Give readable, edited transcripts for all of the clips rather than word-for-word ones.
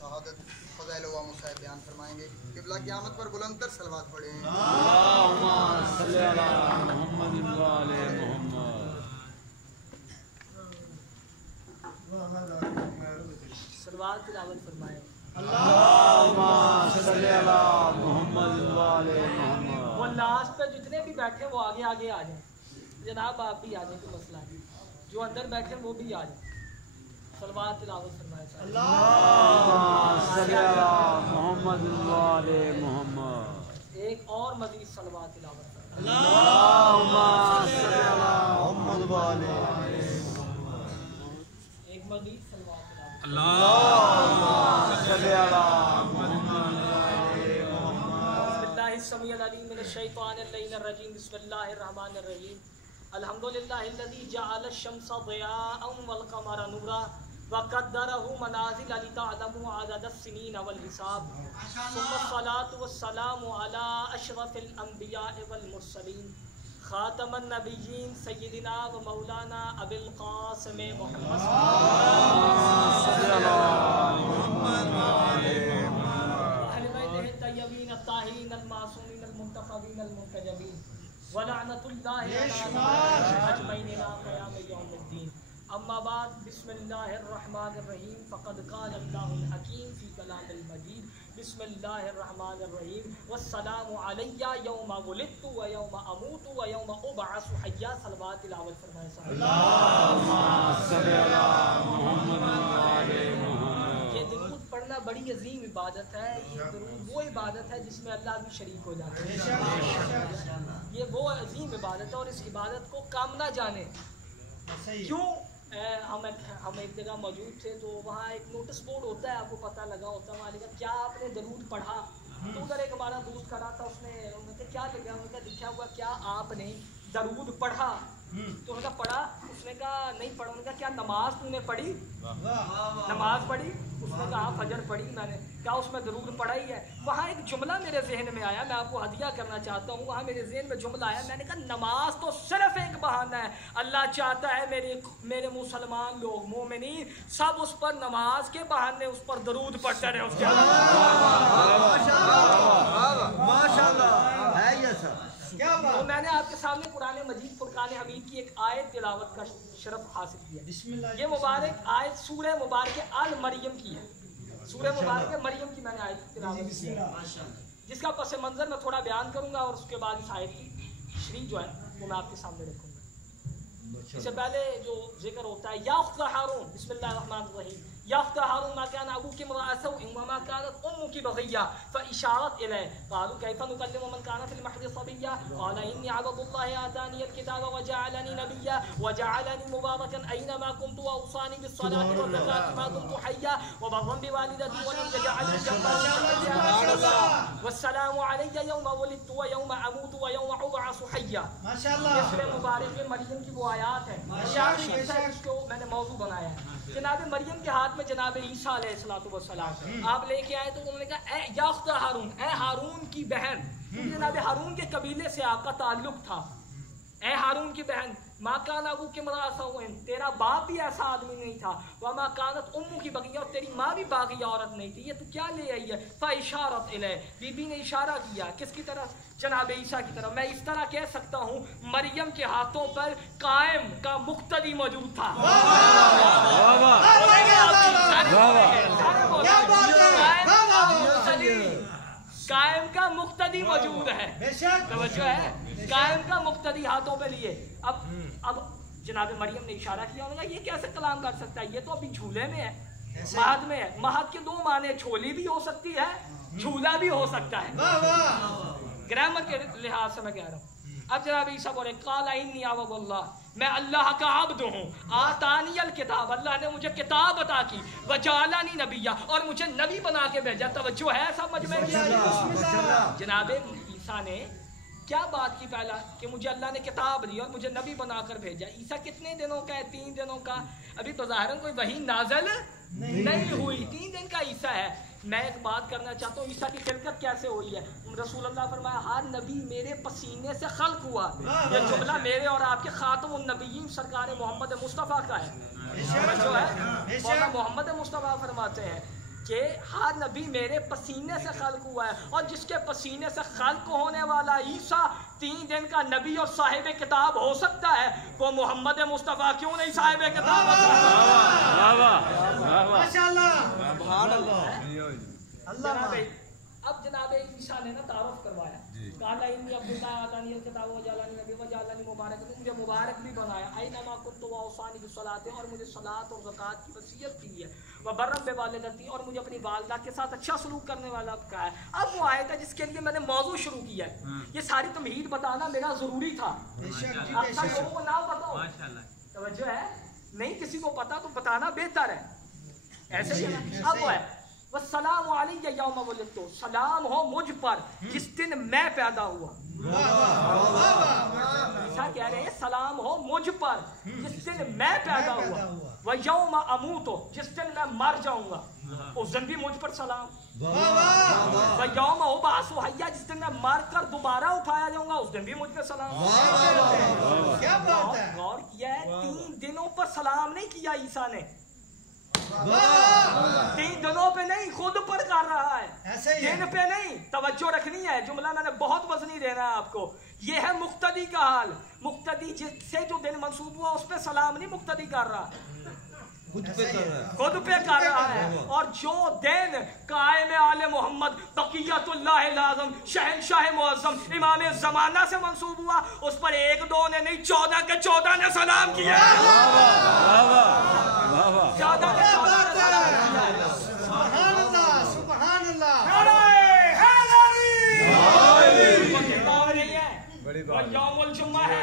शहादत फ़ज़ाइल व मसाइब बयान फरमाएंगे। क़िबला क़यामत पर बुलंद तर सलवात पढ़ें। अल्लाहुम्मा सल्ली अला मुहम्मद व आले मुहम्मद। सलवात तिलावत फरमाएं। अल्लाहुम्मा सल्ली अला मुहम्मद व आले मुहम्मद। वो लास्ट पे जितने भी बैठे वो आगे आगे आ जाएं। जनाब आप भी आ जाए, कोई मसला नहीं। जो अंदर बैठे वो भी आ जाए। सलवात तिलावत फरमाएं। अल्लाहुम्मा सल्ली अला मुहम्मद व आले मुहम्मद। एक और मज़ीद सलवात तिलावत फरमाएं। अल्लाहुम्मा सल्ली अला मुहम्मद व आले मुहम्मद। एक मज़ीद सलवात तिलावत। अल्लाहुम्मा सल्ली अला मुहम्मद व आले मुहम्मद। बिस्मिल्लाहिस्समीउल अलीम मिनश शैतानिर रजीम। बिस्मिल्लाहिर रहमानिर रहीम। अल्हम्दुलिल्लाहिल्लज़ी जअल अश-शम्सा ज़ियाअन वल क़मरा नूरा व क़द्दरहु मनाज़िल लितअलमू अददस-सिनीन वल हिसाब। सुम्मा अस्सलातु वस्सलामु अला अशरफिल अंबिया'i वल मुरसलीन खातमन नबिय्यीन सय्यिदिना व मौलाना अबिल क़ासिम मुहम्मद सल्लल्लाहु अलैहि वसल्लम। वलअनतुल्लाहि अला अजमईन इला क़याम यौमिद्दीन। अम्मा बाद बिस्मिल्लाहिर रहमानिर रहीम। फ़क़द क़ाल अल्लाहुल हकीम फ़ी कलामिल मजीद। बिस्मिल्लाहिर रहमानिर रहीम। वस्सलामु अलैया यौमा वुलिदतु व यौमा अमूतु व यौमा उबअसु हय्या। सलवात तिलावत फरमाएं। अल्लाहुम्मा सल्ली अला मुहम्मद व आले मुहम्मद। ये दुरूद पढ़ना बड़ी अजीम इबादत है। ये दुरूद वो इबादत है जिसमें अल्लाह भी शरीक हो जाते हैं। ये वो अजीम इबादत है और इस इबादत को काम ना जाने क्यों। हम एक जगह मौजूद थे तो वहाँ एक नोटिस बोर्ड होता है, आपको पता लगा होता है, वहाँ लिखा क्या आपने दरूद पढ़ा। तो उधर एक हमारा दोस्त खड़ा था, उसने क्या लिखा, उन्होंने लिखा हुआ क्या आपने दरूद पढ़ा। तो उन्होंने पढ़ा, उसने कहा नहीं पढ़ा। उन्होंने कहा क्या नमाज तूने पढ़ी, नमाज पढ़ी। उसने कहा फजर पढ़ी मैंने। क्या उसमें दरूद पढ़ा ही है। वहाँ एक जुमला मेरे जहन में आया, मैं आपको हदिया करना चाहता हूँ। वहाँ मेरे जहन में जुमला आया, मैंने कहा नमाज तो सिर्फ एक बहाना है। अल्लाह चाहता है मेरे मुसलमान लोग मोमिनीन सब उस पर नमाज के बहाने उस पर दरूद पढ़ते रहे। उसके तो मैंने आपके सामने कुरान मजीद फुरकान हमीद की एक आयत तिलावत का शरफ हासिल किया। ये मुबारक आयत सूरह मुबारक आल मरियम की है। सूरह मुबारक मरियम की मैंने आयत तिलावत की है, जिसका पस मंजर मैं थोड़ा बयान करूंगा और उसके बाद इस आयत की तशरीह जो है वो मैं आपके सामने रखूंगा। इससे पहले जो जिक्र होता है या उख्त हारून। बिस्मिल्लाहिर्रहमानिर्रहीम। या उख्त हारून मा काना अबूकी इम्रअ सौइन व मा कानत उम्मुकी बग़िय्या फ़इशारत इलैहि क़ालू कैफ़ नुकल्लिमु मन कान फ़िल महदि सबिय्या क़ाल इन्नी अब्दुल्लाहि आतानियल किताब व जअलनी नबिय्या व जअलनी मुबारकन ऐनमा कुन्तु व औसानी बिस्सलाति व ज़काति मा दुमतु हय्या व बर्रन बिवालिदती व लम यजअलनी जब्बारन शक़िय्या वस्सलामु अलैया यौमा वुलिदतु व यौमा अमूतु व यौमा उबअसु हय्या। माशाअल्लाह। सूरह मुबारक मरियम की वो आयत है, इसको मैंने मौजू बनाया है। जनाब मरियम के हाथ में जनाब ईसा अलैहिस्सलाम आप लेके आए तो उन्होंने कहा ए या उख्त हारून, ए हारून की बहन। जनाब हारून के कबीले से आपका ताल्लुक था। ए हारून की बहन माँ काना अबू के मरासौइन, तेरा बाप भी ऐसा आदमी नहीं था। वह माँ कानत उम्मू की बगिया, और तेरी माँ भी बागी औरत नहीं थी। ये तू क्या ले आई है। फ़इशारत इलैहि, बीबी ने इशारा किया किसकी तरफ, जनाब ईसा की तरफ। मैं इस तरह कह सकता हूँ मरियम के हाथों पर कायम का मुक्तदी मौजूद था। कायम का मुक्तदी मौजूद है। तवज्जो है, कायम का मुक्तदी हाथों पे लिए। अब जनाब मरियम ने इशारा किया, उन्होंने कहा ये कैसे कलाम कर सकता है, ये तो अभी झूले में है, महद में है। महद के दो माने, छोली भी हो सकती है, झूला भी हो सकता है। ग्रामर के लिहाज से मैं कह रहा हूँ। अब जनाब ईसा बोले काला इन्नी अब्दुल्लाह, मैं अल्लाह का अब्द हूँ। आतानियल किताब, अल्लाह ने मुझे किताब अता की। वजालानी नबिया, और मुझे नबी बना के भेजा। तवज्जो है समझ में। जनाब ईसा ने क्या बात की पहला कि मुझे अल्लाह ने किताब दी और मुझे नबी बनाकर भेजा। ईसा कितने दिनों का है, 3 दिनों का। अभी तो ज़ाहिरन कोई वही नाज़िल नहीं हुई, 3 दिन का ईसा है। मैं एक बात करना चाहता हूँ, ईसा की खिलकत कैसे हुई है। रसूल अल्लाह फरमाया हर नबी मेरे पसीने से खल्क हुआ। ये जुमला मेरे और आपके खातमुन नबीयीन सरकार मोहम्मद मुस्तफ़ा का है। जो है मौला मोहम्मद मुस्तफ़ा फरमाते हैं کہ ہر نبی میرے پسینے سے خلق ہوا ہے، اور جس کے پسینے سے خلق ہونے والا عیسیٰ 3 دن کا نبی اور صاحب کتاب ہو سکتا ہے، وہ محمد مصطفیٰ کیوں نہیں صاحب کتاب ہو سکتا؟ اب جناب عیسیٰ نے نا تعارف کروایا، قال انی عبداللہ آتانی الکتاب وجعلنی نبی وجعلنی مبارک، مجھے مبارک بھی بنایا، اینما کنت واوصانی بالصلاۃ، اور مجھے صلاۃ اور زکوٰۃ کی وصیت کی ہے، وبرا بوالدتی، اور مجھے اپنی والدہ کے ساتھ اچھا سلوک کرنے والا کہا ہے۔ اب وہ آیت ہے جس کے لیے میں نے موضوع شروع کیا ہے، یہ ساری تمہید بتانا میرا ضروری تھا، اکثر لوگوں کو نہ پتا ہو، توجہ ہے، نہیں کسی کو پتا تو بتانا بہتر ہے، ایسے ہی ہے۔ اب وہ ہے والسلام علیہ یوم ولدت، سلام ہو مجھ پر جس دن میں پیدا ہوا۔ ایسا کہہ رہے ہیں سلام ہو مجھ پر جس دن میں پیدا ہوا، ویوم اموت، جس دن میں مر جاؤں گا اس دن بھی مجھ پر سلام، ویوم ابعث حیا، جس دن میں مر کر دوبارہ اٹھایا جاؤں گا اس دن بھی مجھ پر سلام۔ غور کیا ہے 3 دنوں پر سلام نہیں کیا عیسیٰ نے، 3 دنوں پہ نہیں، خود پر کر رہا ہے، دن پہ نہیں۔ توجہ رکھنی ہے، جملہ میں نے بہت وزنی دینا ہے آپ کو، یہ ہے مقتدی کا حال، مقتدی جس سے جو دن منسوب ہوا اس پہ سلام نہیں مقتدی کر رہا، خود پہ کر رہا ہے۔ اور جو دن قائم آل محمد بقیت اللہ العظم شہنشاہ معظم امام زمانہ سے منسوب ہوا، اس پر 1-2 نے نہیں 14 کے 14 نے سلام کیا، 14 کے 14 نے سلام کیا۔ سبحان اللہ سبحان اللہ، یوم الجمعہ ہے،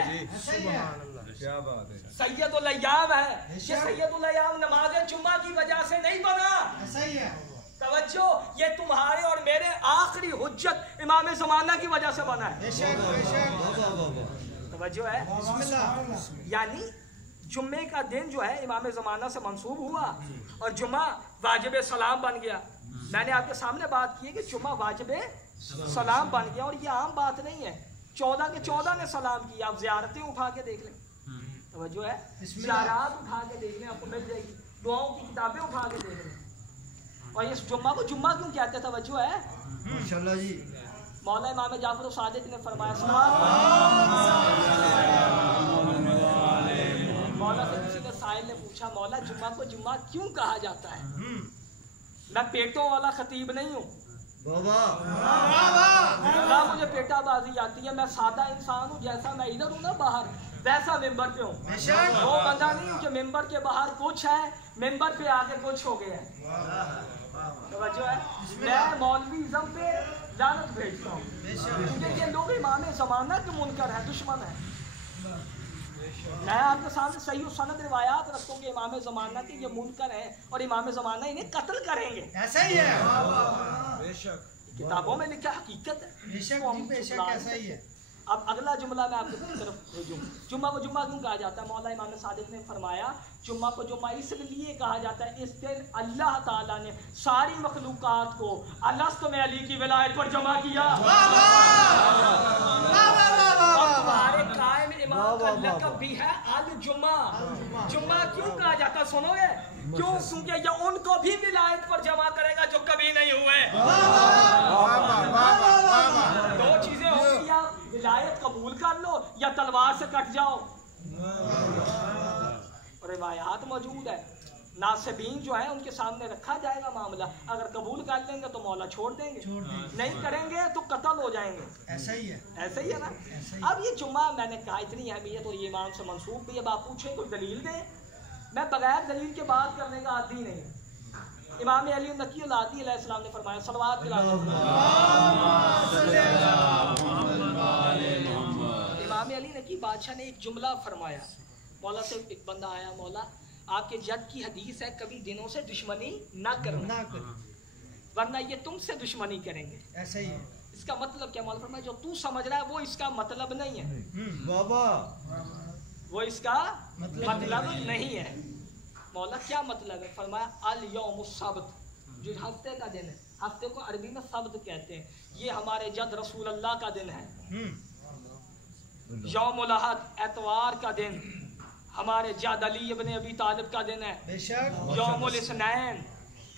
کیا بات ہے، سید الایام ہے، یہ سید الایام نماز جمعہ کی وجہ سے نہیں بنا، ایسا ہی ہے، توجہ، یہ تمہارے اور میرے آخری حجت امام زمانہ کی وجہ سے بنا ہے، بے شک بے شک، توجہ ہے، بسم اللہ، یعنی جمعے کا دن جو ہے امام زمانہ سے منسوب ہوا اور جمعہ واجب سلام بن گیا۔ میں نے آپ کے سامنے بات کی ہے کہ جمعہ واجب سلام بن گیا، اور یہ عام بات نہیں ہے، 14 کے 14 نے سلام کیا۔ آپ زیارتیں اٹھا کے دیکھ لیں، توجہ ہے، زیارات اٹھا کے دیکھ لیں، آپ کو مل جائے گی، دعاؤں کی کتابیں اٹھا کے دیکھ لیں۔ اور اس جمعہ کو جمعہ کیوں کہتے ہیں، توجہ ہے، ماشاءاللہ جی، مولا امام جعفر الصادق نے فرمایا، مولا سے کسی نے سائل نے پوچھا، مولا جمعہ کو جمعہ کیوں کہا جاتا ہے؟ میں پیٹوں والا خطیب نہیں ہوں، نہ مجھے پیٹا بازی آتی ہے، میں سادہ انسان ہوں، جیسا میں ادھر ہوں نا باہر ویسا ممبر پہ ہوں، وہ بندہ نہیں ہوں کہ ممبر کے باہر کچھ ہے ممبر پہ آگے کچھ ہو گیا ہے، توجہ ہے، میں مولویزم پہ لعنت بھیجتا ہوں کیونکہ یہ لوگ امام زمانہ کے منکر ہیں، دشمن ہیں۔ میں آپ کے سامنے صحیح و سند روایات رکھتا ہوں کہ امام زمانہ کے یہ منکر ہیں اور امام زمانہ انہیں قتل کریں گے، ایسا ہی ہے، بے شک، کتابوں میں لکھا حقیقت ہے، بے شک جی، بے شک ایسا ہی ہے۔ اب اگلا جملہ میں آپ کی طرف بھیجوں، جمعہ کو جمعہ کیوں کہا جاتا ہے؟ مولا امام صادق نے فرمایا جمعہ کو جمعہ اس لیے کہا جاتا ہے، اس دن اللہ تعالیٰ نے ساری مخلوقات کو الست میں علی کی ولایت پر جمع کیا، اور تمہارے قائم امام کا لقب بھی ہے الجمعہ۔ جمعہ کیوں کہا جاتا ہے سنو گے؟ کیوں؟ کیونکہ یہ ان کو بھی ولایت پر جمع کرے گا جو کبھی نہیں ہوئے۔ 2 چیزیں ہوتی ہیں، ولایت قبول کر لو یا تلوار سے کٹ جاؤ۔ روایات موجود ہے، ناصبین جو ہیں ان کے سامنے رکھا جائے گا معاملہ، اگر قبول کر لیں گے تو مولا چھوڑ دیں گے، نہیں کریں گے تو قتل ہو جائیں گے، ایسا ہی ہے، ایسا ہی ہے نا۔ اب یہ جمعہ میں نے کہا اتنی اہمیت اور یہ امام سے منسوب بھی، اب آپ پوچھیں کوئی دلیل دیں، میں بغیر دلیل کے بات کرنے کا عادی نہیں ہوں۔ امام علی نقی العادی علیہ السلام نے فرمایا، صلوات امام علی نقی بادشاہ نے ایک جملہ فرمایا، مولا سے ایک بندہ آیا، مولا آپ کے جد کی حدیث ہے کبھی دنوں سے دشمنی نہ کرنا ورنہ یہ تم سے دشمنی کریں گے، ایسا ہی ہے، اس کا مطلب کیا؟ مولا فرمایا جو تو سمجھ رہا ہے وہ اس کا مطلب نہیں ہے، وہ اس کا مطلب نہیں ہے۔ مولا کیا مطلب ہے؟ فرمایا الیوم السبت، جو ہفتے کا دن ہے، ہفتے کو عربی میں سبت کہتے ہیں، یہ ہمارے جد رسول اللہ کا دن ہے۔ یوم الاحد اتوار کا دن ہمارے جد علی ابن ابی طالب کا دن ہے۔ بے شک، یوم الاثنین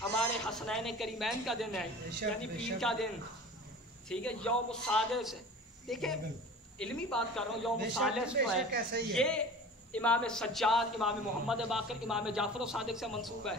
हमारे हसनैन करीमैन का दिन है, यानी पीर का दिन, ठीक है, यौम सादिस है। देखिए इल्मी बात कर रहा हूँ, यौम सादिस जो है ये इमाम सज्जाद, इमाम मोहम्मद बाकर, इमाम जाफर सादिक से मंसूब है।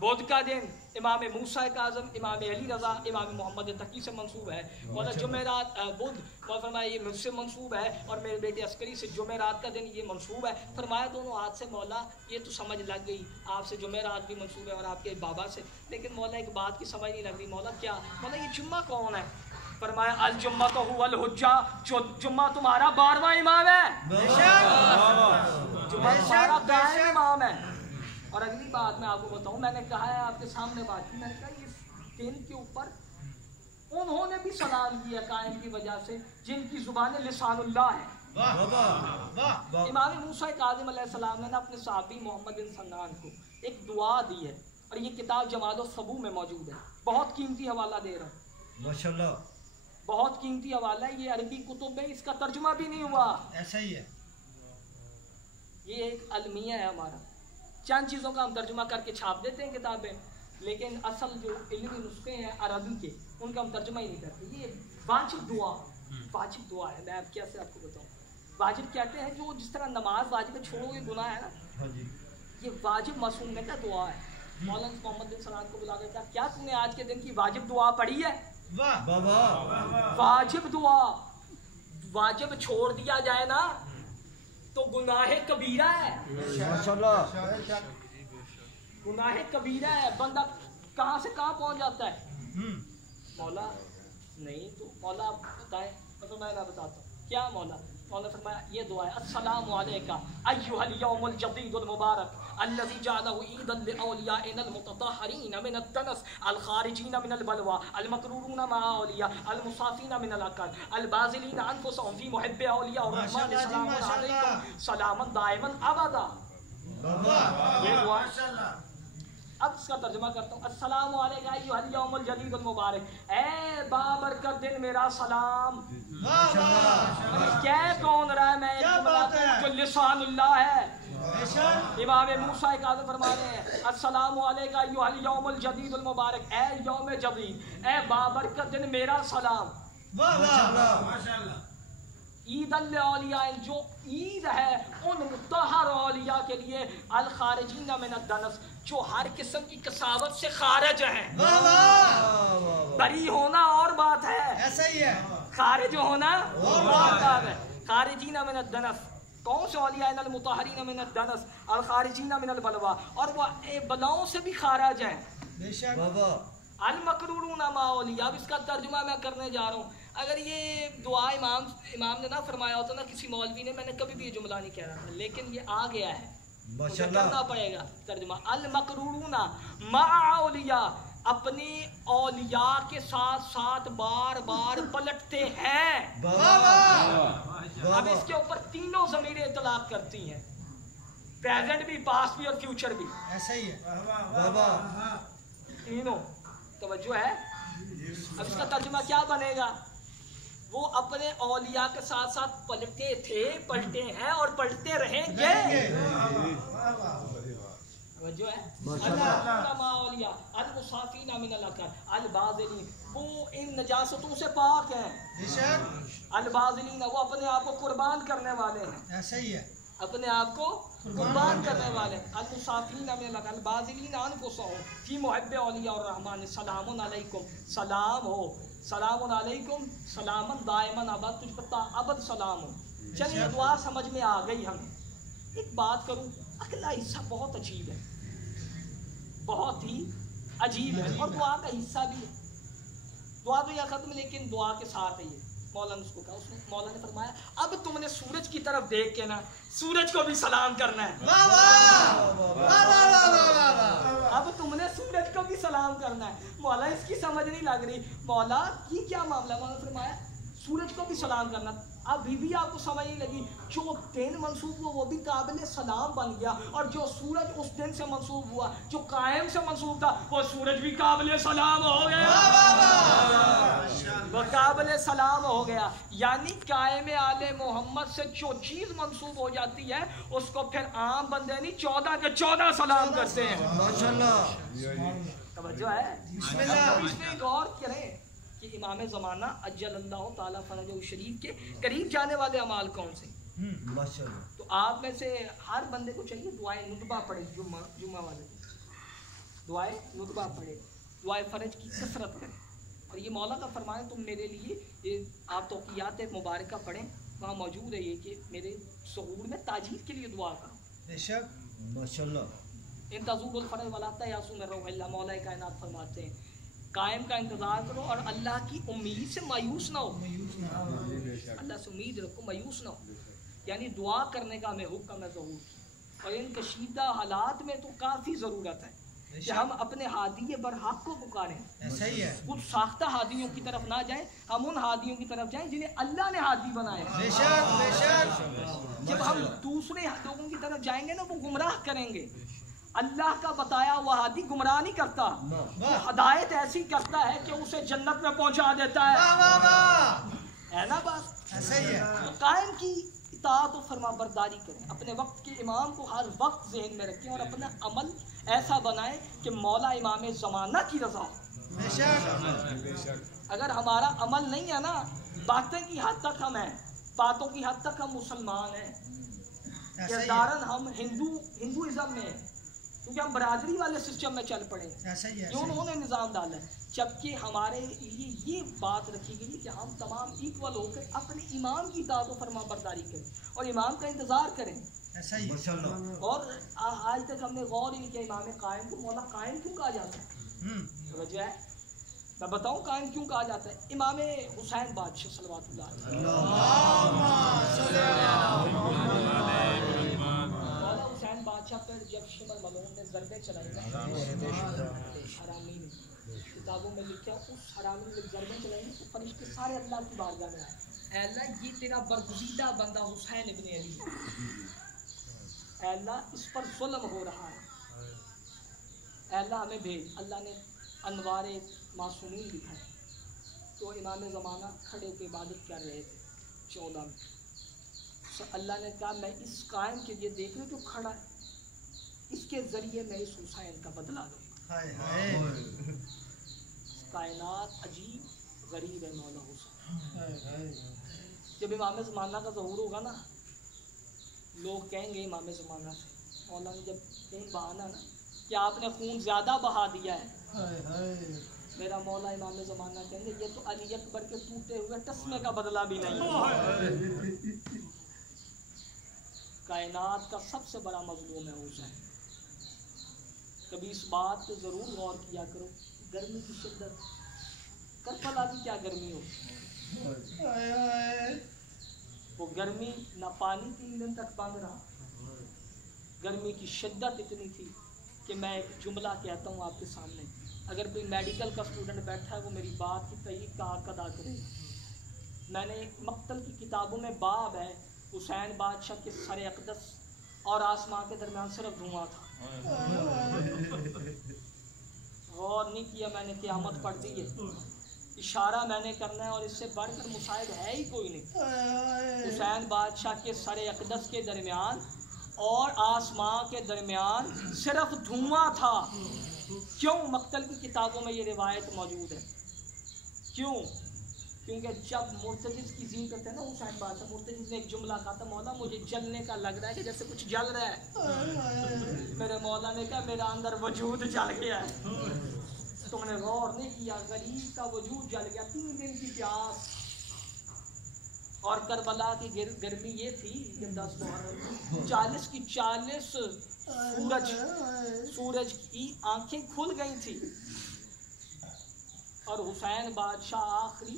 बुध का दिन इमाम मूसा काज़म, इमाम अली रज़ा, इमाम मोहम्मद तकी से मंसूब है। मौला जुमेरात बुध और फरमाया ये मुझसे मंसूब है, और मेरे बेटे अस्करी से जुमेरात का दिन ये मंसूब है। फरमाया दोनों हाथ से मौला ये तो समझ लग गई, आपसे जुमेरात भी मंसूब है और आपके बाबा से, लेकिन मौला एक बात की समझ नहीं लग रही। मौला क्या? मौला ये जुम्मा कौन है? फरमाया अल जुम्मा तो हुवल हुज्जा, जुम्मा तुम्हारा 12वां इमाम है, जुम्मा तुम्हारा कायम इमाम है। और अगली बात मैं आपको बताऊं, मैंने कहा है आपके सामने बात की, मैंने कहा इस दिन के ऊपर उन्होंने भी सलाम किया कायम की वजह से जिनकी जुबान लिसानुल्लाह है। इमाम मूसा काज़िम अलैहिस्सलाम ने अपने साहबी मोहम्मद बिन सन्नान को एक दुआ दी है, और ये किताब जमाल सबू में मौजूद है। बहुत कीमती हवाला दे रहा हूँ माशाल्लाह, बहुत कीमती हवाला है। ये अरबी कुतुब में इसका तर्जुमा भी नहीं हुआ, ऐसा ही है। ये एक अलमिया है हमारा, चंद चीज़ों का हम तर्जुमा करके छाप देते हैं किताबें, लेकिन असल जो इल्मी नुस्खे हैं अरबी के उनका हम तर्जुमा ही नहीं करते। ये वाजिब दुआ, वाजिब दुआ है। मैं अब कैसे आपको बताऊँ, वाजिब कहते हैं जो जिस तरह नमाज वाजिब है, छोड़ोगे गुनाह है ना, ये वाजिब मासूम का दुआ है। मौलाना मोहम्मद बिन सलाम को बुला के क्या तूने आज के दिन की वाजिब दुआ पढ़ी है? वाजिब दुआ, वाजिब छोड़ दिया जाए ना तो गुनाह कबीरा है, गुनाह कबीरा है। बंदा कहाँ से कहाँ पहुँच जाता है। मौला नहीं तो मौला आप बताएं, मतलब मैं बताता हूँ क्या। मौला फरमाया ये दुआ है, अस्सलामु अलैका अय्युहल यौमुल जदीदुल मुबारक अल्लज़ी जअलहु ईदन लिऔलियाइनल मुततहरीन मिनद दनस अल खारिजीन मिनल बलवा अल मकरूरून मआ औलिया अल मुसाफीन मिनल अकल अल बाज़िलीन अनफुसहुम फी मुहिब्बि औलिया और रहमान सलामुन अलैकुम सलामन दाइमन अबदा। ये दुआ अब इसका तर्जुमा करता हूँ। अस्सलामु अलैका अय्युहल यौमुल जदीदुल मुबारक, ए बाबरकत दिन मेरा सलाम। क्या कौन रहा है, मैं जो लिसानुल्लाह है। इमाम मूसा काज़िम फरमा रहे हैं अस्सलामु अलैका अय्युहल यौमुल जदीदुल मुबारक, ए यौम जदीद, ए बाबरकत दिन मेरा सलाम। ईद औलिया, जो ईद है उन मुतहर औलिया के लिए, अल खारिजीन मिनद दनस, जो हर किस्म की कसावत से खारिज हैं। बरी होना और बात है, ऐसा ही है। खारिज होना और बात है। खारिजीन मिनद दनस, कौन से औलिया? अल मुतहरीन मिनद दनस अल खारिजीन मिनल बलवा, और वो बलाओं से भी खारिज हैं। बेशक। अल मकरूरून मआ औलिया, अब इसका तर्जुमा मैं करने जा रहा हूँ। अगर ये दुआ इमाम ने ना फरमाया होता ना किसी मौलवी ने, मैंने कभी भी ये जुमला नहीं कह रहा था, लेकिन ये आ गया है, मुझे करना पड़ेगा तर्जुमा। अल मकरूना मआ औलिया, अपने औलिया के साथ साथ बार बार पलटते हैं। अब इसके ऊपर तीनों ज़मीरें इतलाक करती हैं, प्रेजेंट भी, पास्ट भी और फ्यूचर भी। ऐसा ही है। तीनों तवज्जो है। अब इसका तर्जुमा क्या बनेगा? वो अपने औलिया के साथ साथ पलटे थे, पलटे हैं और पलटते रहेंगे। जो है वो इन नजासतों से पाक हैं। अल-बाज़िलीन, वो अपने आप को कुर्बान करने वाले हैं। ऐसा ही है, अपने आप को कुर्बान करने वाले। अल-मुसाफीन अल-बाज़िलीन अनफुसहुम फी मुहिब्बि औलिया और रहमान सलामुन अलैकुम, सलाम हो, सलामुन अलैकुम सलामन दाइमन अबद, तुझ पर अबद सलाम हो। चलिए दुआ समझ में आ गई हमें। एक बात करूं, अगला हिस्सा बहुत अजीब है, बहुत ही अजीब है, और दुआ का हिस्सा भी है। दुआ तो यह खत्म, लेकिन दुआ के साथ है ये। मौलाना उसको कहा, उसने मौलाना ने फरमाया अब तुमने सूरज की तरफ देख के ना सूरज को भी सलाम करना है। अब तुमने सूरज को भी सलाम करना है। मौला इसकी समझ नहीं लग रही, मौला ये क्या मामला? मौलाना फरमाया सूरज को भी सलाम करना। अभी भी आपको समझ नहीं लगी, जो दिन मंसूब हुआ वो भी काबिल सलाम बन गया, और जो सूरज उस दिन से मंसूब हुआ, जो कायम से मंसूब था, वो सूरज भी काबिल सलाम हो गया। वो काबिल सलाम हो गया। यानी कायम आले मोहम्मद से जो चीज मंसूब हो जाती है उसको फिर आम बंदे नहीं 14 के 14 सलाम करते हैं। माशाल्लाह। तवज्जो है। इसमें गौर करें कि इमाम ज़माना अज्जलल्लाहु ताला फरजहु शरीफ के करीब जाने वाले अमाल कौन से। माशाल्लाह। तो आप में से हर बंदे को चाहिए दुआए नुतबा पढ़े, जुम्मा वाले दुआए नुतबा पढ़े, दुआए फ़रज की कसरत करें। और ये मौला का फरमान है, तुम मेरे लिए ये आप तौक़ियात मुबारक पढ़ें, वहाँ मौजूद है ये कि मेरे सहूर में ताजील के लिए दुआ करो। बेशक। माशाल्लाह। इन तज़ूरुल फ़रज वला तयासू मिन रौहिल्लाह, मौला कायनात फरमाते हैं कायम का इंतज़ार करो और अल्लाह की उम्मीद से मायूस ना हो। अल्लाह से उम्मीद रखो, मायूस ना हो। यानी दुआ करने का हमें हुक्म है ज़रूर। और इन कशीदा हालात में तो काफ़ी ज़रूरत है कि हम अपने हादी बरहक को पुकारें। ऐसा ही है। कुछ साख्ता हादियों की तरफ ना जाएं, हम उन हादियों की तरफ जाएं जिन्हें अल्लाह ने हादी बनाया। बेशक बेशक। जब हम दूसरे लोगों की तरफ जाएंगे ना, वो गुमराह करेंगे। अल्लाह का बताया हुआ हादी गुमराह नहीं करता, वो हदायत ऐसी करता है कि उसे जन्नत में पहुंचा देता है। है ना बात? ऐसा ही है। तो कायम की इताअत और फरमा बरदारी करें, अपने वक्त के इमाम को हर वक्त जहन में रखें और अपना अमल ऐसा बनाएं कि मौला इमाम ज़माना की रज़ा हो। बेशक। अगर हमारा अमल नहीं है ना, बातें की हद तक हम हैं, बातों की हद तक हम मुसलमान हैं, किरदारन हम हिंदुइज्म में हैं, क्योंकि हम बरादरी वाले सिस्टम में चल पड़े। ऐसा ही है। जो उन्होंने निज़ाम डाला है, जबकि हमारे लिए ये बात रखी गई है कि हम तमाम इक्वल होकर अपने इमाम की इताअत और फरमा बरदारी करें और इमाम का इंतज़ार करें। ऐसा ही है। और आज तक हमने गौर ही नहीं किया इमाम कायम को मौला कायम क्यों कहा जाता है। वजह है, मैं बताऊं कायम क्यों कहा जाता है। इमाम हुसैन बादशाह सल्लल्लाहु अलैहि मौला हुसैन बादशाह पर जब शिमर मलून ने ज़रबे चलाई, हरामी ने किताबों में लिखा, उस हरामी ने ज़रबे चलाई तो फरिश्ते सारे अल्लाह की बारगाह में आए, अल्लाह ये तेरा बरगुज़ीदा बंदा हुसैन इब्न अली, अल्लाह इस पर जुल्म हो रहा है, अल्लाह हमें भेज। अल्लाह ने अनवार मासूमीन लिखा है। तो इमाम ज़माना खड़े होकर इबादत कर रहे थे 14 में। तो अल्लाह ने कहा मैं इस कायम के लिए देख लो जो खड़ा है, इसके ज़रिए मैं इस हुसैन का बदला लूँगा। कायनात अजीब गरीब है मौला हुसैन। जब इमाम ज़माना का ज़हूर होगा ना, लोग कहेंगे इमाम ज़माना से, मौला ने जब कहीं बहाना ना कि आपने खून ज़्यादा बहा दिया है, मेरा मौला इमाम ज़माना कहेंगे ये तो अली अकबर के टूटे हुए तस्मे का बदला भी नहीं है। कायनात का सबसे बड़ा मजलूम है हुसैन। कभी इस बात पे ज़रूर गौर किया करो, गर्मी की शिद्दत, करबला की क्या गर्मी हो, वो गर्मी ना पानी 3 दिन तक बंद रहा, गर्मी की शिद्दत इतनी थी कि मैं एक जुमला कहता हूँ आपके सामने, अगर कोई मेडिकल का स्टूडेंट बैठा है वो मेरी बात की तईद का हक अदा करेगा। मैंने मक्तल की किताबों में बाब है, हुसैन बादशाह के सर अक़दस और आसमां के दरमियान सिर्फ धुआं था। गौर नहीं किया मैंने, क़यामत पढ़ दी है, इशारा मैंने करना है और इससे बढ़कर मुसाहिब है ही कोई नहीं। हुसैन बादशाह के सर अक़दस के दरमियान और आसमां के दरमियान सिर्फ धुआं था। क्यों? मक्तल की किताबों में ये रिवायत मौजूद है। क्यों? क्योंकि जब मुर्तजिज़ की ज़ीन करते हैं ना हुसैन बादशाह, मुर्तजिज़ ने एक जुमला कहा था, मौला मुझे जलने का लग रहा है कि जैसे कुछ जल रहा है। मेरे मौला ने कहा मेरा अंदर वजूद जल गया है। तुमने गौर नहीं किया, गरीब का वजूद जल गया, 3 दिन की प्यास। और करबला की गर्मी ये थी कि 10 मुहर्रम 40 की 40 सूरज की आंखें खुल गई थी और हुसैन बादशाह आखिरी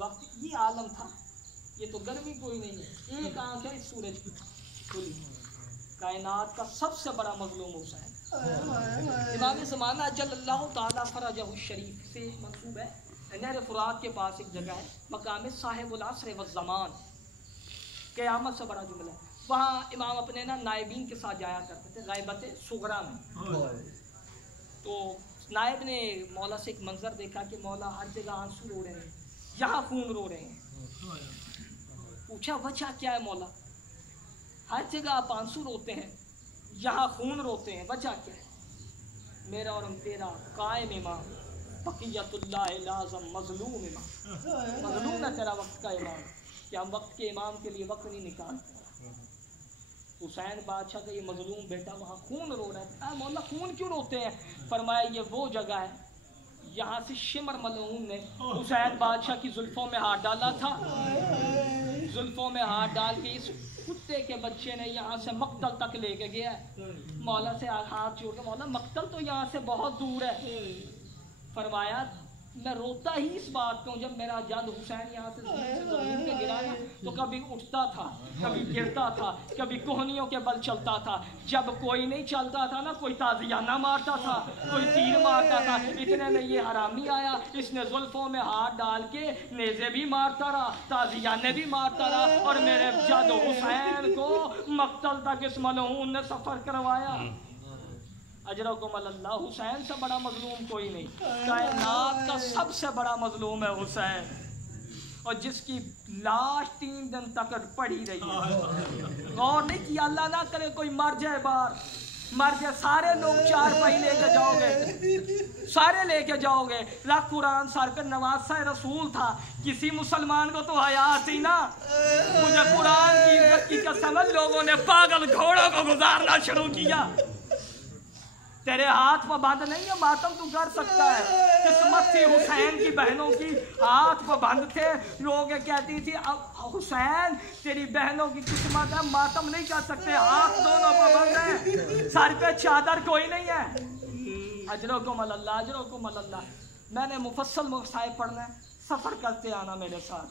वक्त ये आलम था, ये तो गर्मी कोई नहीं है, एक आंख है इस सूरज की खुली। कायनात का सबसे बड़ा मजलूम हुसैन। इमाम ज़माना अज्जलल्लाहु ताला फरजहु शरीफ से मंसूब है। नहर फुरात के पास एक जगह है, मकाम साहिबुल असर व ज़मान, क़यामत से बड़ा जुमला है। वहाँ इमाम अपने ना नायबीन के साथ जाया करते थे ग़ैबत सुगरा में। तो नायब ने मौला से एक मंजर देखा कि मौला हर जगह आंसू रो रहे हैं, यहाँ खून रो रहे हैं। पूछा वजह क्या है मौला? हर जगह आप आंसू रोते हैं, यहाँ खून रोते हैं, वजह क्या है? मेरा और तेरा कायम इमाम बक़ियतुल्लाह आज़म मज़लूम इमाम, मज़लूम है तेरा वक्त का इमाम कि हम वक्त के इमाम के लिए वक्त नहीं निकालते। हुसैन बादशाह का ये मज़लूम बेटा वहाँ खून रो रहा है। मौला खून क्यों रोते हैं? फरमाया ये वो जगह है यहाँ से शिमर मलऊन ने हुसैन बादशाह की जुल्फ़ों में हाथ डाला था। जुल्फ़ों में हाथ डाल के इस कुत्ते के बच्चे ने यहाँ से मक्तल तक लेके गया है। मौला से हाथ जोड़ के, मौला मक्तल तो यहाँ से बहुत दूर है। फरमाया मैं रोता ही इस बात को, जब मेरा जद हुसैन यहाँ से ज़मीन पे गिरा ना तो कभी उठता था, कभी गिरता था, कभी कोहनियों के बल चलता था। जब कोई नहीं चलता था ना, कोई ताज़ियाना मारता था, कोई तीर मारता था। इतने में ये हरामी आया, इसने जुल्फ़ों में हाथ डाल के नेज़े भी मारता रहा, ताज़ियाने भी मारता रहा, और मेरे जद हुसैन को मक्तल तक इस मलऊन ने सफ़र करवाया। अजरकुमुल्लाह, हुसैन से बड़ा मजलूम कोई नहीं, कायनात का सबसे बड़ा मजलूम है हुसैन, और जिसकी लाश 3 दिन तक पड़ी रही है। गौर नहीं किया, अल्लाह ना करे कोई मर जाए, बार मर जाए, सारे लोग 4 पहिए लेके जाओगे, सारे लेके जाओगे। ला कुरान सर पे नवासा रसूल था, किसी मुसलमान को तो हया थी ना। मुझे कुरान की इज्जत की कसम, लोगों ने पागल घोड़ों को गुजारना शुरू किया। तेरे हाथ पर बंद नहीं है, मातम तू कर सकता है। किस्मत थी हुसैन की बहनों की हाथ पर बंद थे। लोग कहती थी हुसैन तेरी बहनों की किस्मत है, मातम नहीं कर सकते, हाथ दोनों पर बंद है, सर पे चादर कोई नहीं है। अजरकुमुल्लाह, अजरकुमुल्लाह। मैंने मुफस्सल मसाइब पढ़ना है, सफ़र करते आना मेरे साथ।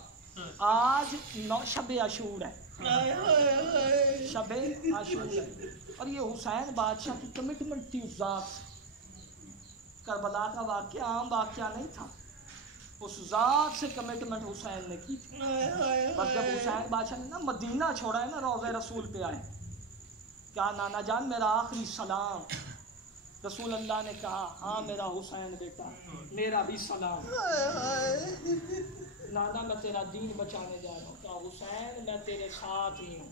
आज शब आशूर है, शब आशूर है, और ये हुसैन बादशाह की कमिटमेंट थी उस ज़ात। करबला का वाक़या आम वाक़या नहीं था, उस ज़ात से कमिटमेंट हुसैन ने की थी। बस जब हुसैन बादशाह ने ना मदीना छोड़ा है ना, रोज़े रसूल पे आए, क्या नाना जान मेरा आखिरी सलाम। रसूल अल्लाह ने कहा हाँ मेरा हुसैन बेटा, मेरा भी सलाम। नाना मैं तेरा दीन बचाने जा रहा हूँ। कहा हुसैन मैं तेरे साथ ही हूँ।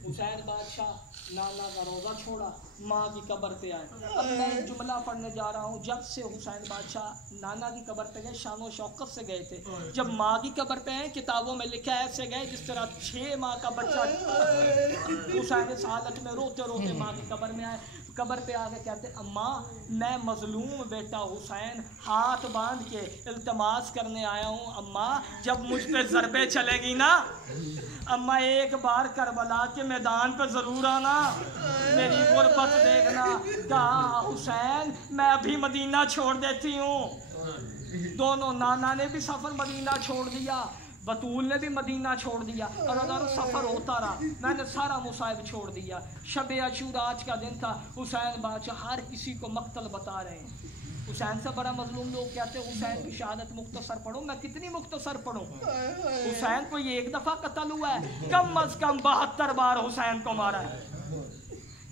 हुसैन बादशाह नाना का रोज़ा छोड़ा, माँ की कब्र पे आए। अब मैं जुमला पढ़ने जा रहा हूँ, जब से हुसैन बादशाह नाना की कब्र पे गए, शानो शौकत से गए थे। जब माँ की कब्र पे आए, किताबों में लिखा है ऐसे गए जिस तरह 6 माह का बच्चा। हुसैन इस हालत में रोते रोते माँ की कब्र में आए। कब्र पे आके कहते अम्मा मैं मजलूम बेटा हुसैन हाथ बांध के इल्तमास करने आया हूँ। अम्मा जब मुझ पे ज़रबे चलेगी ना अम्मा, एक बार करबला के मैदान पे ज़रूर आना, मेरी गुर्बत देखना। कहा हुसैन मैं अभी मदीना छोड़ देती हूँ। दोनों नाना ने भी सफ़र मदीना छोड़ दिया, बतूल ने भी मदीना छोड़ दिया, और अगर सफ़र होता रहा मैंने सारा मुसाइब छोड़ दिया। शब आशूर आज का दिन था। हुसैन बादशाह हर किसी को मक्तल बता रहे हैं। हुसैन से बड़ा मजलूम लोग कहते हैं हुसैन की शहादत मुख्तसर पढ़ो। मैं कितनी मुख्तसर पढ़ूं? हुसैन को ये 1 दफ़ा कत्ल हुआ है, कम अज़ कम 72 बार हुसैन को मारा है।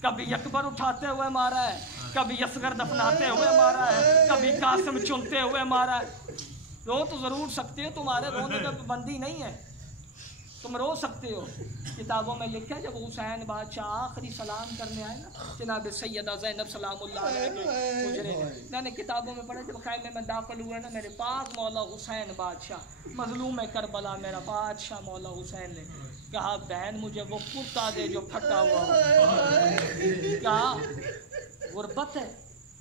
कभी अकबर उठाते हुए मारा है, कभी असगर दफनाते हुए मारा है, कभी कासिम चुनते हुए मारा है। रो तो ज़रूर सकते हो, तुम्हारे रोने में पाबंदी नहीं है, तुम रो सकते हो। किताबों में लिखा है जब हुसैन बादशाह आखिरी सलाम करने आए ना जनाब सैयदा ज़ैनब सलामुल्लाह अलैहा के गुजरे, मैंने किताबों में पढ़ा जब खैमे में दाखिल हुए ना मेरे पाक मौला हुसैन बादशाह मजलूम करबला मेरा बादशाह मौला हुसैन ने कहा बहन मुझे वो कुर्ता दे जो फटा हुआ हो। कहा गुर्बत है,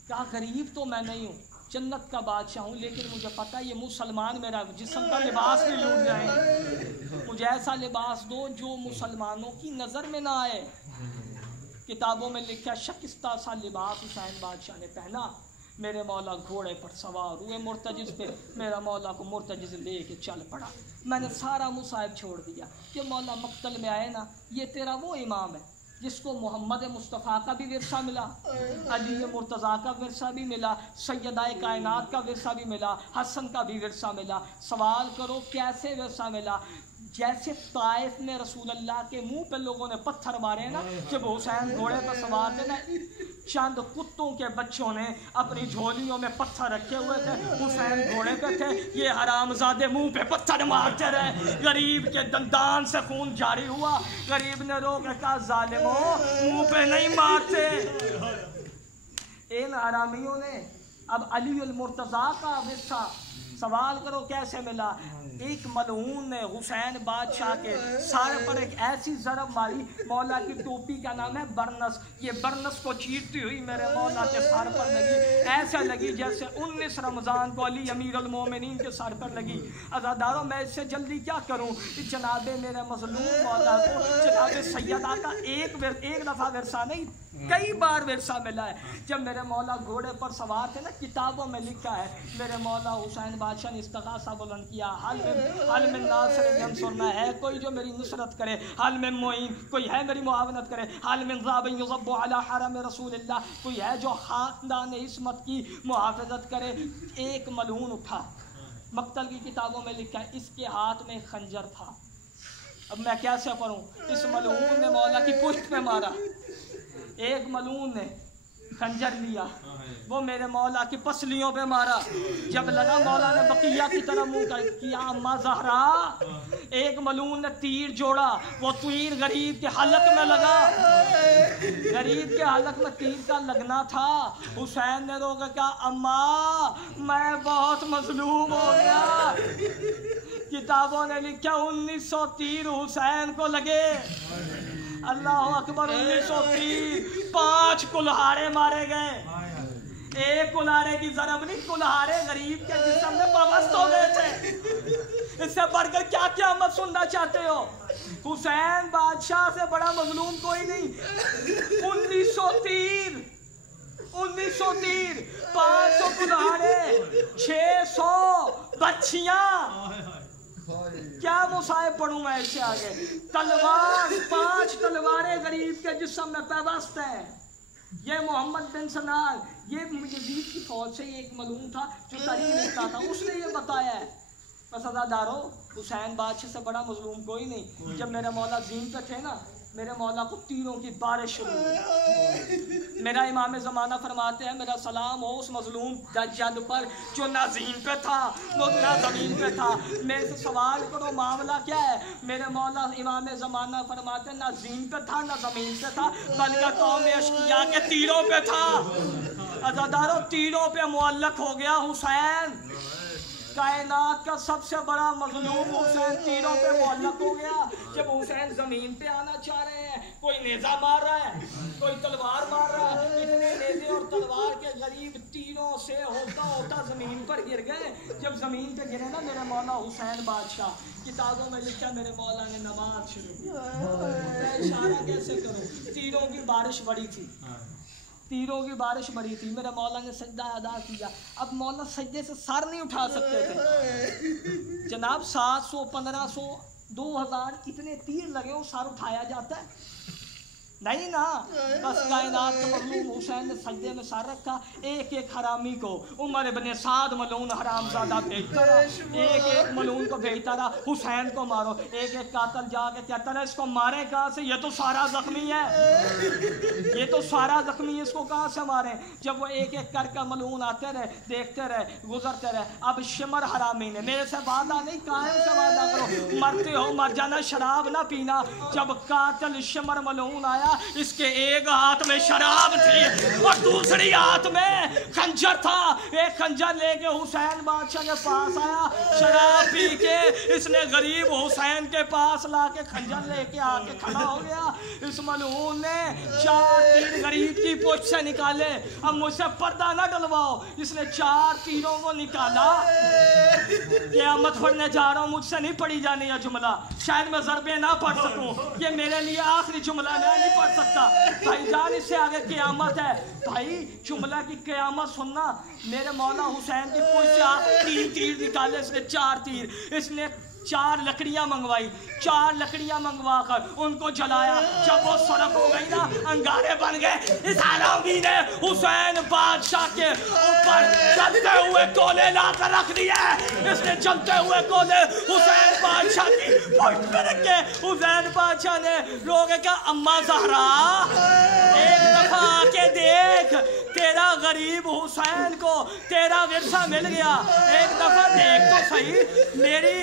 कहा गरीब तो मैं नहीं हूँ, जन्नत का बादशाह हूँ, लेकिन मुझे पता है ये मुसलमान मेरा जिस्म का लिबास भी लूट जाएंगे। मुझे ऐसा लिबास दो जो मुसलमानों की नज़र में ना आए। किताबों में लिखा शकिस्ता सा लिबास हुसैन बादशाह ने पहना। मेरे मौला घोड़े पर सवार हुए मुर्तजिज़ पे, मेरा मौला को मुर्तजिज़ ले के चल पड़ा। मैंने सारा मुसाइब छोड़ दिया कि मौला मक्तल में आए ना, ये तेरा वो इमाम है जिसको मोहम्मद मुस्तफ़ा का भी विरसा मिला, अली मुर्तज़ा का विरसा भी मिला, सैयदाए कायनात का विरसा भी मिला, हसन का भी विरसा मिला। सवाल करो कैसे विरसा मिला? जैसे ताइफ में रसूल अल्लाह के मुंह पे लोगों ने पत्थर मारे ना जब हुसैन घोड़े पर सवार थे ना, चंद कुत्तों के बच्चों ने अपनी झोलियों में पत्थर रखे हुए थे, हुसैन घोड़े पे थे, ये हरामजादे मुंह पे पत्थर मारते रहे, गरीब के दंदान से खून जारी हुआ। गरीब ने रोक रखा, जालिमों मुंह पे नहीं मारते। इन हरामियों ने अब अली अल मुर्तज़ा का विरसा, सवाल करो कैसे मिला। एक मलऊन ने हुसैन बादशाह के सर पर एक ऐसी ज़रब मारी, मौला की टोपी का नाम है बरनस, ये बरनस को चीरती हुई मेरे मौला के सर पर लगी, ऐसा लगी जैसे 19 रमज़ान को अली अमीर अल मोमिनीन के सर पर लगी। अज़ादारों मैं इससे जल्दी क्या करूं, जनाबे मेरे मज़लूम मौला को जनाबे सैयदा का एक दफ़ा विरसा नहीं कई बार विरसा मिला है। जब मेरे मौला घोड़े पर सवार थे ना, किताबों में लिखा है मेरे मौला हुसैन बादशाह ने इस्तिग़ासा बुलंद किया, हल में नासिर यंसुरना, है कोई जो मेरी नुसरत करे, हल में मोइन कोई है मेरी मुआवनत करे, हल में ज़ाबिन युज़ब्बु अला हरम रसूलिल्लाह, कोई है जो ख़ानदान इस्मत की मुहाफ़िज़त करे। एक मलऊन उठा, मक्तल की किताबों में लिखा है इसके हाथ में खंजर था। अब मैं कैसे पढ़ूँ, इस मलऊन ने मौला की पुश्त पे मारा, एक मलून ने खंजर लिया, वो मेरे मौला की पसलियों पे मारा। जब लगा मौला ने बकिया की तरफ मुंह कर किया, अम्मा ज़हरा, एक मलून ने तीर जोड़ा, वो तीर गरीब के हलक में लगा, गरीब के हलक में तीर का लगना था। हुसैन ने रोका, क्या अम्मा मैं बहुत मजलूम हो गया। किताबों ने लिखा 1900 तीर हुसैन को लगे, अल्लाह अकबर। 1900 तीर, 5 कुल्हाड़े मारे गए। एक कुल्हाड़े की ज़रब नहीं, कुल्हाड़े गरीब के जिस्म में पवस्त हो गए थे। इससे बढ़कर क्या क्या मत सुनना चाहते हो। हुसैन बादशाह से बड़ा मजलूम कोई नहीं। 1900 तीर, 1900 तीर, 500 कुल्हाड़े, 600 बच्चियां, क्या मुसाहिब पढ़ूं मैं इससे आगे। तलवार, 5 तलवारें गरीब के जिस्म में पैबस्त है। ये मोहम्मद बिन सनार, ये यजीद की फौज से एक मलूम था जो तारीख लिखता था, उसने ये बताया है। बस अज़ादारो, हुसैन बादशाह से बड़ा मजलूम कोई नहीं। जब मेरे मौला जीन पे थे ना, मेरे मौला को तीरों की बारिश शुरू हुई। मेरा इमाम ज़माना फरमाते हैं, मेरा सलाम हो उस मजलूम दज्जाल पर जो ना ज़मीन पे था ना ज़मीन पे था। मेरे से सवाल करो मामला क्या है। मेरे मौला इमाम ज़माना फरमाते हैं, ना ज़मीन पे था ना ज़मीन पे था, बल्कि कौम अश्किया के तीरों पे था। अज़ादारों, तीरों पे मुअल्लक हो गया हुसैन। कायनात का सबसे बड़ा मजलूम हुसैन तीरों पे मुअल्लक हो गया। जब हुसैन जमीन पे आना चाह रहे हैं, कोई नेज़ा मार रहा है, कोई तलवार मार रहा है। इतने नेज़े और तलवार के गरीब तीरों से होता होता जमीन पर गिर गए। जब जमीन पे गिरे ना मेरे मौला हुसैन बादशाह, किताबों में लिखा मेरे मौला ने नमाज शुरू की। मैं इशारा कैसे करूँ, तीरों की बारिश बड़ी थी, तीरों की बारिश बड़ी थी। मेरे मौला ने सजदा अदा किया। अब मौला सजदे से सर नहीं उठा सकते थे जनाब। 700, 1500, 2000 इतने तीर लगे, वो सर उठाया जाता है नहीं ना। बस कायनात के मजलूम हुसैन ने सजदे में सर रखा। एक एक हरामी को उमर इब्न साद मलून हरामजादा भेजता रहा, एक एक मलून को भेजता रहा, हुसैन को मारो। एक एक कातल जाके कहता रहा, इसको मारे कहाँ से, ये तो सारा जख्मी है, ये तो सारा जख्मी है, इसको कहाँ से मारे। जब वो एक एक करके मलून आते रहे, देखते रहे, गुजरते रहे। अब शिमर हरामी ने मेरे से वादा नहीं, कायम से वादा करो, मरते हो मर जाना, शराब ना पीना। जब कातल शिमर मलून आया, इसके एक हाथ में शराब थी और दूसरी हाथ में खंजर था। एक खंजर लेके हुसैन बादशाह के पास आया, शराब पी के इसने गरीब हुसैन के पास लाके खंजर लेके आके खड़ा हो गया। इस मलऊन ने 4 तीर गरीब की पुष्ट से निकाले। अब मुझसे पर्दा ना डलवाओ, इसने 4 तीरों को निकाला। क़यामत पढ़ने जा रहा हूँ, मुझसे नहीं पढ़ी जानी यह जुमला, शायद मैं ज़रबे ना पढ़ सकूं, ये मेरे लिए आखिरी जुमला नहीं पढ़ सकता। भाई जान, इससे आगे क़यामत है। भाई जुमला की क़यामत सुनना। मेरे मौला हुसैन की पुष्ट से 3 तीर निकाले, इसने 4 तीर। इसने 4 لکڑیاں منگوائی, 4 لکڑیاں منگوا کر ان کو جلایا. جب وہ سڑک ہو گئی نا, انگارے بن گئے. اس حرامی نے حسین بادشاہ کے اوپر جلتے ہوئے کولے لا کر رکھ دیے. اس نے جلتے ہوئے کولے حسین بادشاہ کی پشت پہ رکھے. حسین بادشاہ نے روکے کہا اماں زہرا ایک دفعہ آ کے دیکھ, تیرا غریب حسین کو تیرا ورثہ مل گیا, ایک دفعہ دیکھ تو صحیح. میری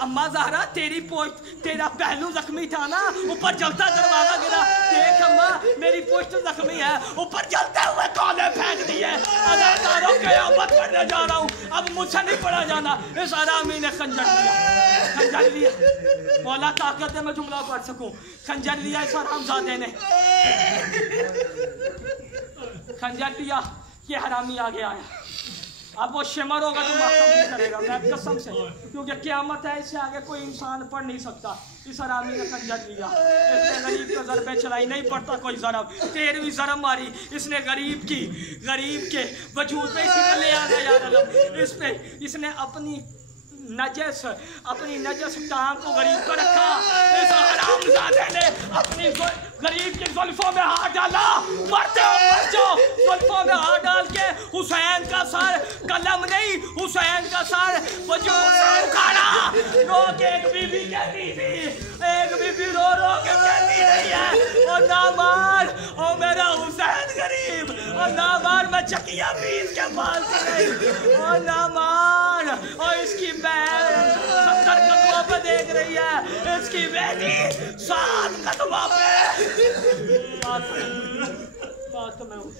اماں زہرا تیری پوشت, تیرا پہلو زخمی تھا نا, اوپر جلتا دروازہ گرا. دیکھ اماں میری پوشت زخمی ہے, اوپر جلتے ہوئے کولے پھینک دیے. اداکاروں قیامت کرنے جا رہا ہوں, اب مجھ سے نہیں پڑا جانا. اس حرامی نے خنجر لیا, خنجر لیا. مولا طاقت ہے میں جملہ پڑھ سکوں. خنجر لیا اس حرامزادے نے, خنجر لیا. یہ حرامی آگے آیا. اب وہ شمر ہوگا تو ماتم نہیں کرے گا, میں قسم سے, کیونکہ قیامت ہے, اس سے آگے کوئی انسان پڑھ نہیں سکتا. اس حرامی نے خنجر لیا, اس نے غریب کو ضربیں چلائی. نہیں پڑتا کوئی ضرب, 13ویں ضرب ماری اس نے غریب کی, غریب کے وجود پہ اسی نے لے آنا یار علم. اس پہ اس نے اپنی نجس ٹانگ کو غریب کو رکھا. اس حرامزادے نے اپنی غریب کی زلفوں میں ہاتھ ڈالا. مرتے ہو مر جاؤ. زلفوں میں ہاتھ ڈال کے حسین کا سر, قلم نہیں حسین کا سر وجود سے اکھاڑا. رو کے ایک بی بی کہتی تھی, ایک بی بی رو رو کے کہتی رہی ہے, اور نہ مار او میرا حسین غریب, اور نہ مار میں چکیا پیس کے پاس گئی, اور نہ مار. اور اس کی بہن 70 قدموں پہ دیکھ رہی ہے, اس کی بیٹی 7 قدموں پہ. بات تو میں ہوں.